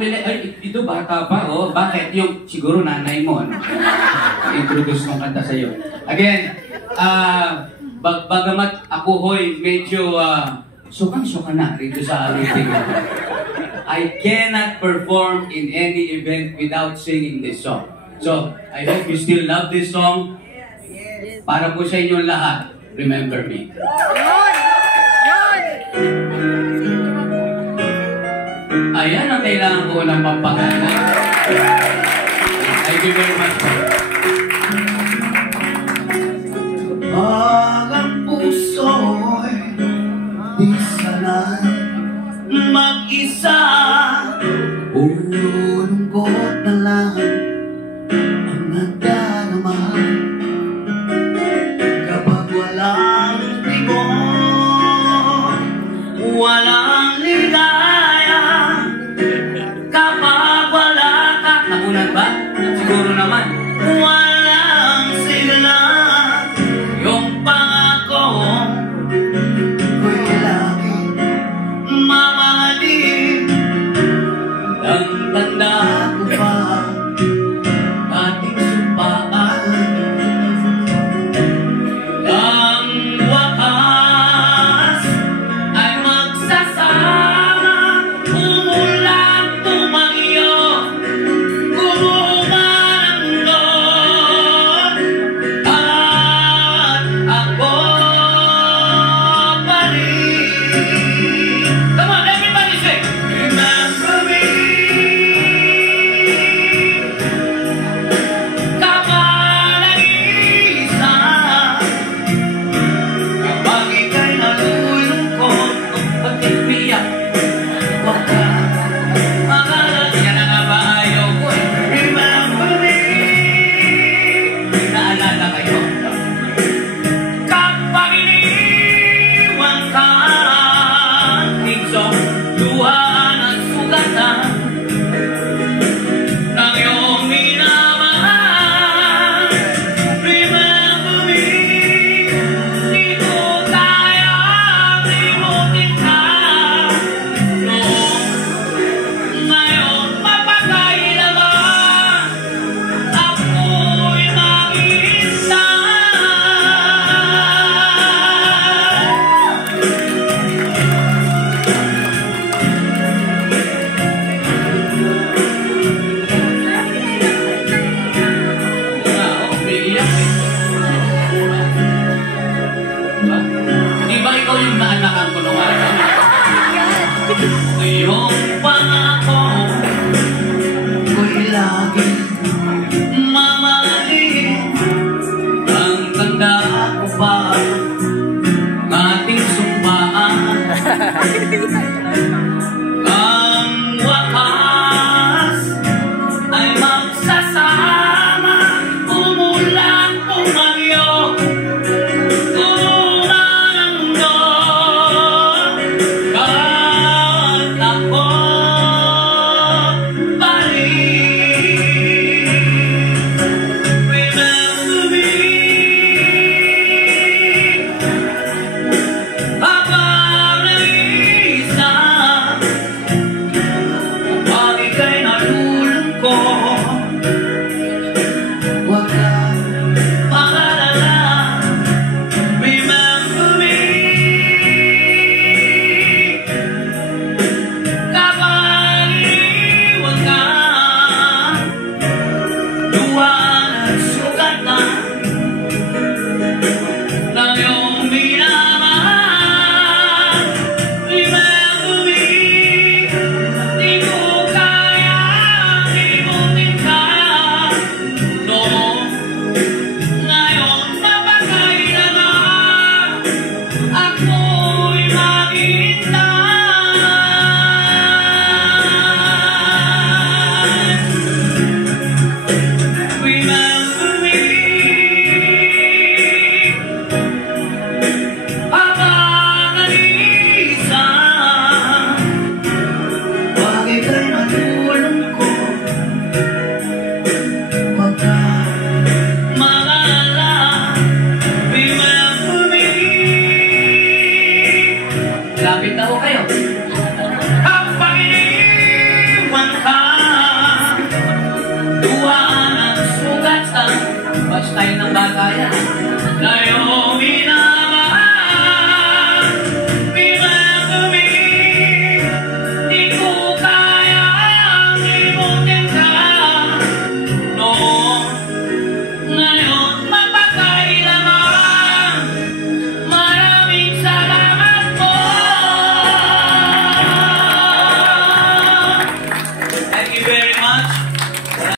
Ay, ito bata pa, oh. Bakit? Yung, siguro nanay mo, ano? Introduce mong kanta sa'yo. Again, bagamat ako ho'y medyo, sukan-suka na rito sa meeting. I cannot perform in any event without singing this song. So, I hope you still love this song. Para po sa inyong lahat, remember me. Ayan ang kailangan ko ng pampagana. Thank you very much. Pag ang puso'y di sanay mag-isa, ululungkot na lang ang nagdarama. Kapag walang tibok, walang ligaya, kapag wala ka, Nakunan ba? Siguro naman.